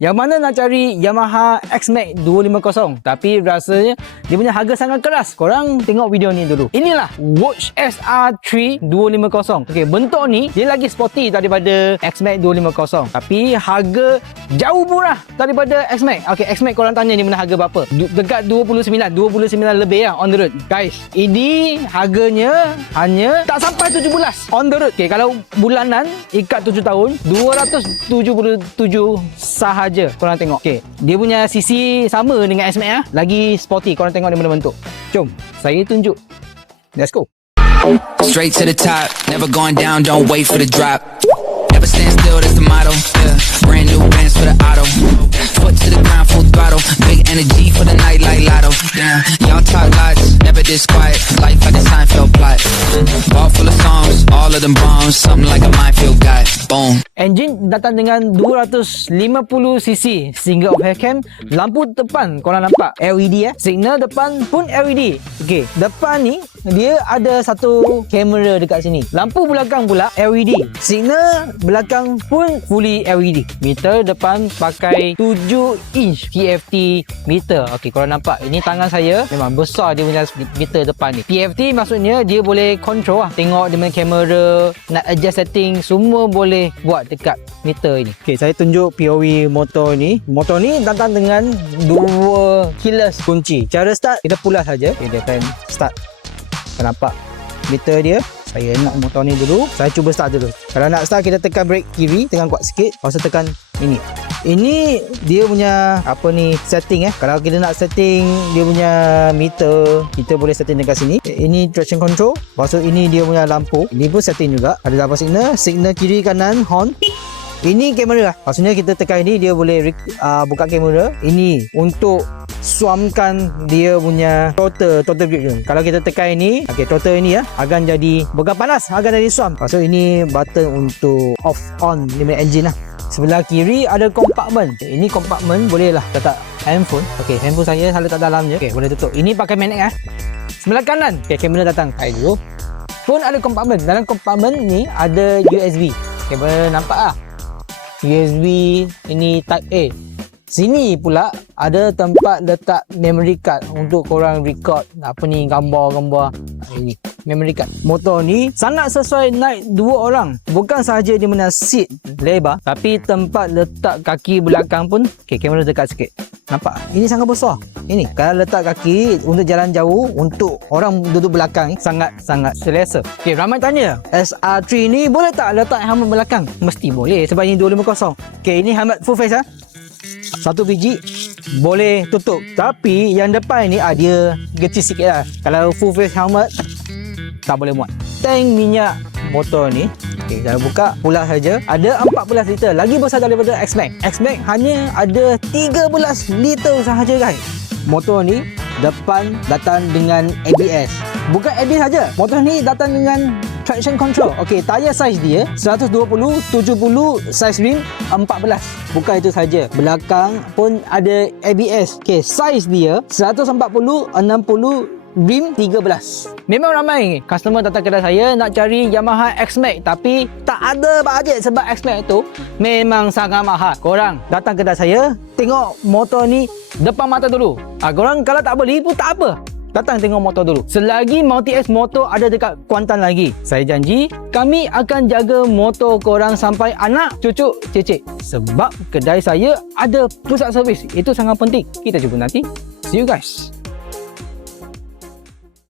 Yang mana nak cari Yamaha X-Max 250 tapi rasanya dia punya harga sangat keras. Korang tengok video ni dulu. Inilah Watch SR3 250. Okey, bentuk ni dia lagi sporty daripada X-Max 250 tapi harga jauh murah daripada X-Max. Okey, X-Max korang tanya ni mana harga berapa? Dekat 29 lebih lah on the road. Guys, ini harganya hanya tak sampai 17 on the road. Okey, kalau bulanan ikat 7 tahun 277 sahaja. Korang tengok. Okey, dia punya sisi sama dengan S-Max ah. Lagi sporty. Korang tengok dia mana bentuk. Jom, saya tunjuk. Let's go. Straight to the top, never going down, don't wait for the drop. Never stand still, that's the motto. Yeah. Brand new bands for the auto. Foot to the ground, full throttle. Big energy for the night like lotto. Damn, y'all talk lots, never this quiet. Life like a Seinfeld plot. Ball full of songs, all of them bombs. Something like a minefield guy. Boom. Engine datang dengan 250cc single overhead cam. Lampu depan korang nampak LED Signal depan pun LED. Okey, depan ni dia ada satu kamera dekat sini. Lampu belakang pula LED. Signal belakang pun fully LED. Meter depan pakai 7 inch TFT meter. Okey, korang nampak ini tangan saya memang besar dia punya meter depan ni. TFT maksudnya dia boleh control lah. Tengok dia punya kamera, nak adjust setting, semua boleh buat dekat meter ini. Okey, saya tunjuk POV motor ni. Motor ni datang dengan 2 keyless kunci. Cara start kita pulas saja. Okay, dia akan start. Korang nampak meter dia. Saya nak motor ni dulu. Saya cuba start dulu. Kalau nak start kita tekan brake kiri, tekan kuat sikit. Lepas tu tekan ini. Ini dia punya apa ni setting Kalau kita nak setting dia punya meter, kita boleh setting dekat sini. Ini traction control. Lepas tu ini dia punya lampu. Ini pun setting juga. Ada apa signal kiri kanan horn. Ini kamera. Maksudnya kita tekan ini dia boleh buka kamera. Ini untuk suamkan dia punya throttle grip tu. Kalau kita tekan ini, okey, throttle ini akan jadi bukan panas, akan jadi suam. Lepas tu ini button untuk off on dia punya engine lah. Sebelah kiri ada kompartmen. Ini kompartmen boleh lah letak handphone. Okey, handphone saya salah tak dalam je. Okey, boleh tutup. Ini pakai magnet Sebelah kanan, okey, kamera datang. Hai dulu. Pun ada kompartmen. Dalam kompartmen ni ada USB. Okey, boleh nampak lah. USB ini type A. Sini pula ada tempat letak memory card untuk korang record apa ni gambar-gambar. Ini memory card. Motor ni sangat sesuai naik 2 orang. Bukan sahaja dia punya seat lebar, tapi tempat letak kaki belakang pun. Okey, kamera dekat sikit. Nampak? Ini sangat besar. Ini kalau letak kaki untuk jalan jauh, untuk orang duduk belakang sangat selesa. Okey, ramai tanya, SR3 ni boleh tak letak helmet belakang? Mesti boleh sebab ini 250. Okey, ini helmet full face satu biji boleh tutup, tapi yang depan ni dia kecil sikit lah. Kalau full face helmet tak boleh muat. Tank minyak motor ni, okay, saya buka pula saja, ada 14 liter, lagi besar daripada X-Max. X-Max hanya ada 13 liter sahaja guys. Motor ni depan datang dengan ABS. Bukan ABS saja, motor ni datang dengan traction control. Okey, tayar saiz dia 120, 70, saiz rim 14. Bukan itu saja, belakang pun ada ABS. Okey, saiz dia 140, 60, rim 13. Memang ramai customer datang kedai saya nak cari Yamaha X-Max tapi tak ada bajet sebab X-Max tu memang sangat mahal. Korang datang kedai saya, tengok motor ni depan mata dulu. Korang kalau tak beli pun tak apa, datang tengok motor dulu. Selagi Multi X motor ada dekat Kuantan lagi, saya janji kami akan jaga motor korang sampai anak, cucu, cicit. Sebab kedai saya ada pusat servis. Itu sangat penting. Kita jumpa nanti. See you guys.